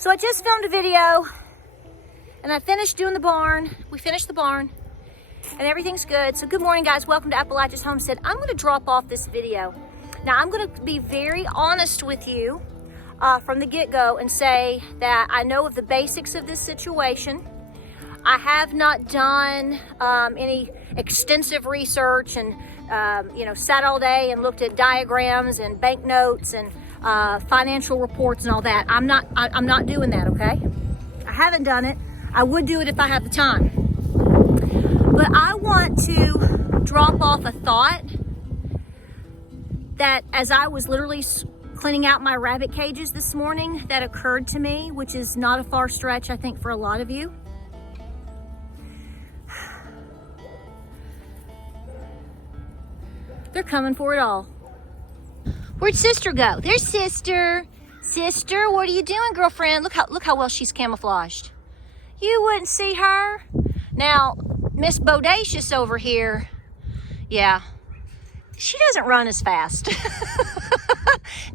So I just filmed a video and I finished doing the barn. We finished the barn and everything's good. So good morning, guys. Welcome to Appalachia's Homestead. I'm going to drop off this video. Now I'm going to be very honest with you from the get-go and say that I know of the basics of this situation. I have not done any extensive research and sat all day and looked at diagrams and banknotes and financial reports and all that. I'm not doing that, okay? I haven't done it. I would do it if I have the time. But I want to drop off a thought that as I was literally cleaning out my rabbit cages this morning, that occurred to me, which is not a far stretch, I think, for a lot of you. They're coming for it all. Where'd sister go? There's sister. Sister, what are you doing, girlfriend? Look how well she's camouflaged. You wouldn't see her. Now, Miss Bodacious over here, yeah, she doesn't run as fast.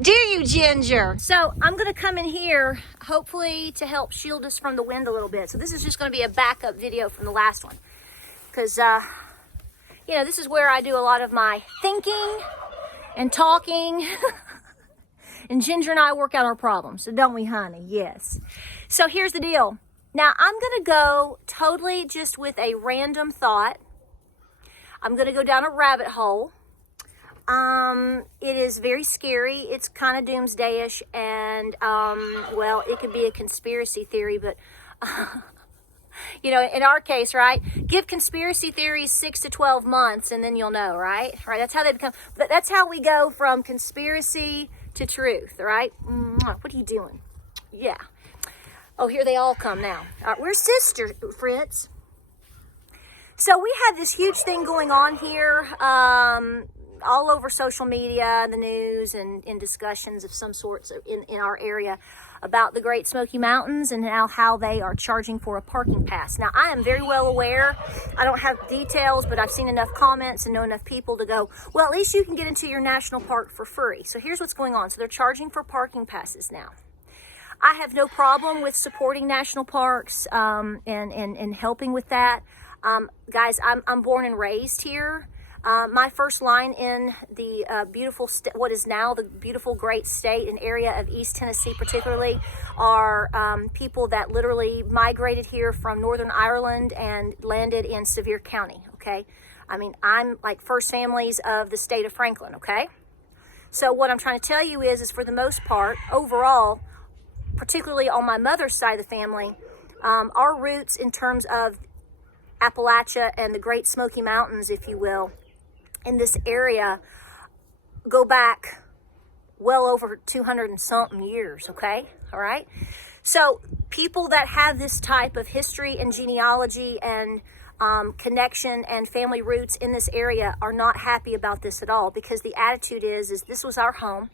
Do you, Ginger? So I'm gonna come in here, hopefully to help shield us from the wind a little bit. So this is just gonna be a backup video from the last one. Because, this is where I do a lot of my thinking and talking. And Ginger and I work out our problems. So don't we, honey? Yes. So here's the deal. Now, I'm going to go totally just with a random thought. I'm going to go down a rabbit hole. It is very scary. It's kind of doomsday-ish. And, well, it could be a conspiracy theory, but... in our case, right? Give conspiracy theories 6 to 12 months and then you'll know, right? Right? That's how they become. That's how we go from conspiracy to truth, right? What are you doing? Yeah. Oh, here they all come now. Where's Sister, Fritz? So we have this huge thing going on here, all over social media, the news, and in discussions of some sorts in our area about the Great Smoky Mountains and how they are charging for a parking pass. Now, I am very well aware. I don't have details, but I've seen enough comments and know enough people to go, well, at least you can get into your national park for free. So here's what's going on. So they're charging for parking passes now. I have no problem with supporting national parks and helping with that. Guys, I'm born and raised here. My first line in the what is now the beautiful great state and area of East Tennessee particularly are people that literally migrated here from Northern Ireland and landed in Sevier County, okay? I mean, I'm like first families of the state of Franklin, okay? So what I'm trying to tell you is for the most part, overall, particularly on my mother's side of the family, our roots in terms of Appalachia and the Great Smoky Mountains, if you will, in this area go back well over 200 and something years, okay? All right? So people that have this type of history and genealogy and connection and family roots in this area are not happy about this at all, because the attitude is this was our home.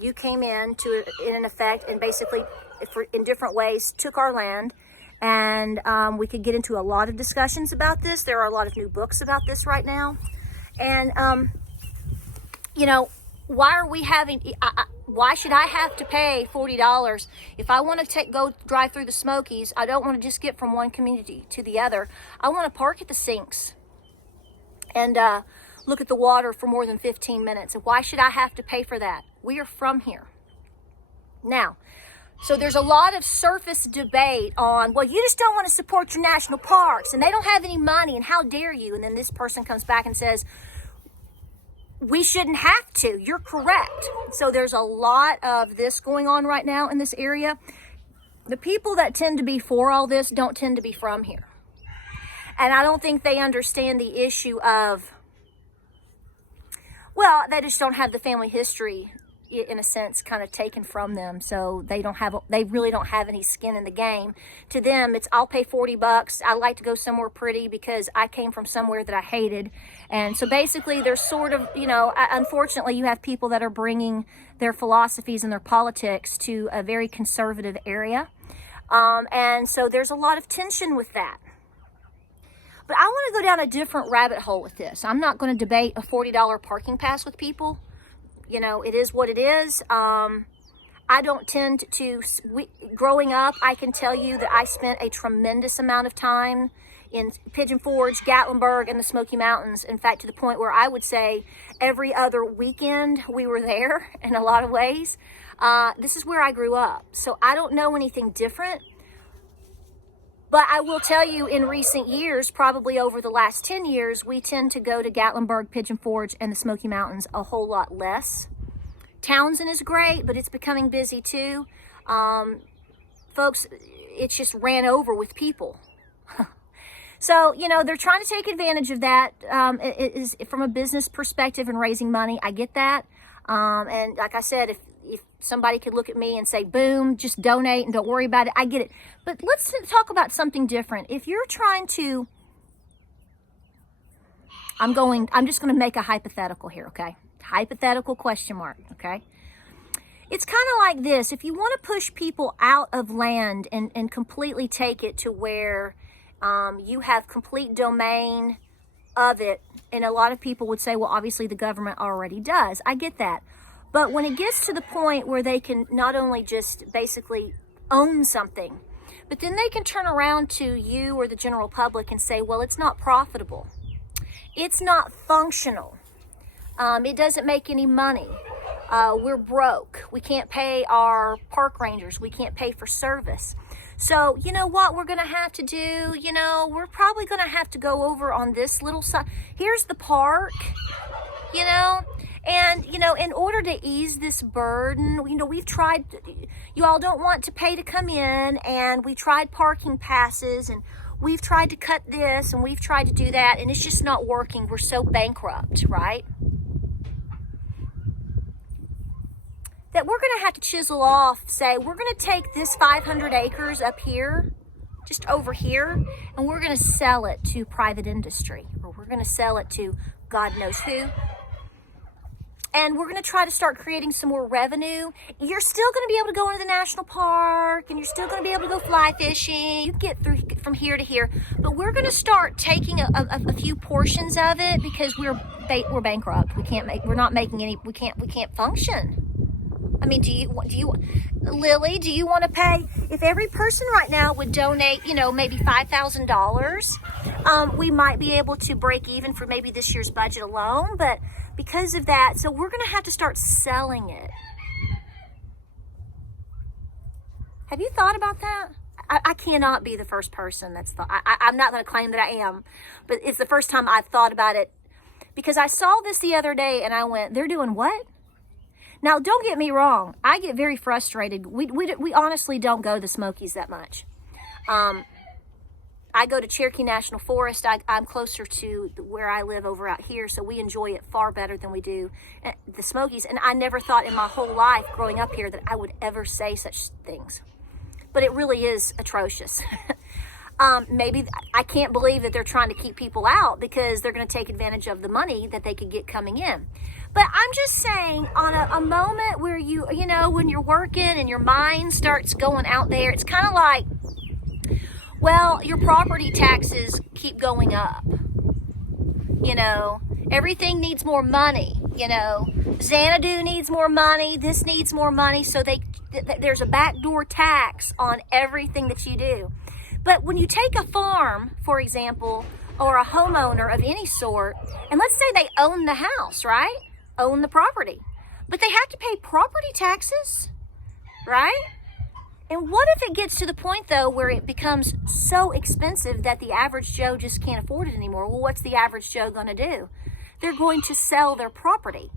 You came in effect and basically in different ways took our land. And we could get into a lot of discussions about this. There are a lot of new books about this right now. And, why should I have to pay $40 if I want to go drive through the Smokies? I don't want to just get from one community to the other. I want to park at the sinks and look at the water for more than 15 minutes. And why should I have to pay for that? We are from here. Now, so there's a lot of surface debate on, well, you just don't want to support your national parks and they don't have any money and how dare you? And then this person comes back and says, we shouldn't have to. You're correct. So there's a lot of this going on right now in this area. The people that tend to be for all this don't tend to be from here. And I don't think they understand the issue of, well, they just don't have the family history in a sense kind of taken from them, so they really don't have any skin in the game. To them, it's I'll pay $40. I like to go somewhere pretty because I came from somewhere that I hated. And so basically there's sort of, unfortunately you have people that are bringing their philosophies and their politics to a very conservative area, and so there's a lot of tension with that. But I want to go down a different rabbit hole with this. I'm not going to debate a $40 parking pass with people. It is what it is. I don't tend to, growing up, I can tell you that I spent a tremendous amount of time in Pigeon Forge, Gatlinburg, and the Smoky Mountains. In fact, to the point where I would say every other weekend we were there in a lot of ways. This is where I grew up. So I don't know anything different. But I will tell you, in recent years, probably over the last 10 years, we tend to go to Gatlinburg, Pigeon Forge, and the Smoky Mountains a whole lot less. Townsend is great, but it's becoming busy too. Folks, it's just ran over with people. So, you know, they're trying to take advantage of that. It is from a business perspective and raising money. I get that. And like I said, if somebody could look at me and say, boom, just donate and don't worry about it, I get it. But let's talk about something different. If you're trying to, I'm just going to make a hypothetical here, okay? Hypothetical question mark, okay? It's kind of like this. If you want to push people out of land and completely take it to where you have complete domain of it, and a lot of people would say, well, obviously the government already does. I get that. But when it gets to the point where they can not only just basically own something, but then they can turn around to you or the general public and say, well, it's not profitable. It's not functional. It doesn't make any money. We're broke. We can't pay our park rangers. We can't pay for service. So, you know what we're going to have to do? You know, we're probably going to have to go over on this little side. Here's the park, you know. And, you know, in order to ease this burden, you know, we've tried, you all don't want to pay to come in, and we tried parking passes, and we've tried to cut this, and we've tried to do that, and it's just not working. We're so bankrupt, right? That we're going to have to chisel off, say, we're going to take this 500 acres up here, just over here, and we're going to sell it to private industry, or we're going to sell it to God knows who. And we're going to try to start creating some more revenue. You're still going to be able to go into the national park, and you're still going to be able to go fly fishing. You can get through from here to here. But we're going to start taking a few portions of it because we're bankrupt. We're not making any. We can't function. I mean, Lily, do you want to pay? If every person right now would donate, you know, maybe $5,000, we might be able to break even for maybe this year's budget alone. But because of that, so we're going to have to start selling it. Have you thought about that? I cannot be the first person that's thought. I'm not going to claim that I am, but it's the first time I've thought about it, because I saw this the other day and I went, they're doing what? Now, don't get me wrong. I get very frustrated. We honestly don't go to the Smokies that much. I go to Cherokee National Forest. I'm closer to where I live over out here, so we enjoy it far better than we do the Smokies. And I never thought in my whole life growing up here that I would ever say such things. But it really is atrocious. Maybe I can't believe that they're trying to keep people out because they're going to take advantage of the money that they could get coming in. But I'm just saying, on a moment where you know, when you're working and your mind starts going out there, it's kind of like, well, your property taxes keep going up. You know, everything needs more money. You know, Xanadu needs more money. This needs more money. So there's a backdoor tax on everything that you do. But when you take a farm, for example, or a homeowner of any sort, and let's say they own the house, right? Own the property. But they have to pay property taxes, right? And what if it gets to the point, though, where it becomes so expensive that the average Joe just can't afford it anymore? Well, what's the average Joe going to do? They're going to sell their property.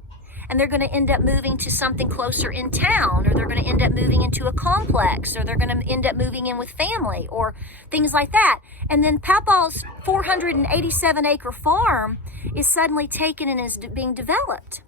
And they're going to end up moving to something closer in town, or they're going to end up moving into a complex, or they're going to end up moving in with family, or things like that. And then Papaw's 487-acre farm is suddenly taken and is being developed.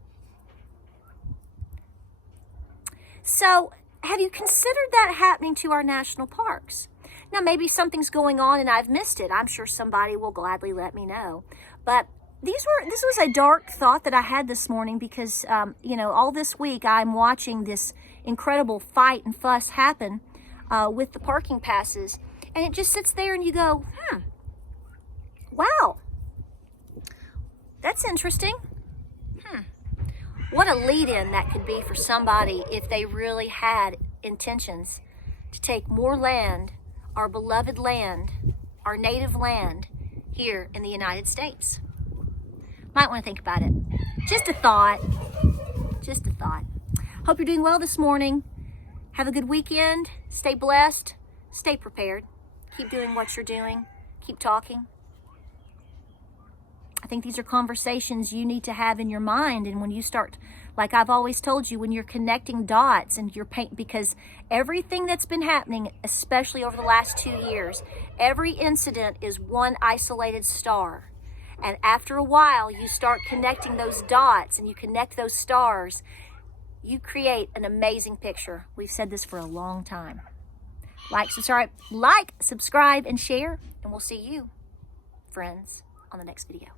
So have you considered that happening to our national parks? Now, maybe something's going on and I've missed it. I'm sure somebody will gladly let me know. But this was a dark thought that I had this morning because, you know, all this week I'm watching this incredible fight and fuss happen with the parking passes. And it just sits there and you go, wow, that's interesting. What a lead-in that could be for somebody if they really had intentions to take more land, our beloved land, our native land, here in the United States. Might want to think about it. Just a thought. Just a thought. Hope you're doing well this morning. Have a good weekend. Stay blessed. Stay prepared. Keep doing what you're doing. Keep talking. I think these are conversations you need to have in your mind. And when you start, like I've always told you, when you're connecting dots and you're because everything that's been happening, especially over the last 2 years, every incident is one isolated star. And after a while, you start connecting those dots and you connect those stars, you create an amazing picture. We've said this for a long time. Like, subscribe, and share, and we'll see you, friends, on the next video.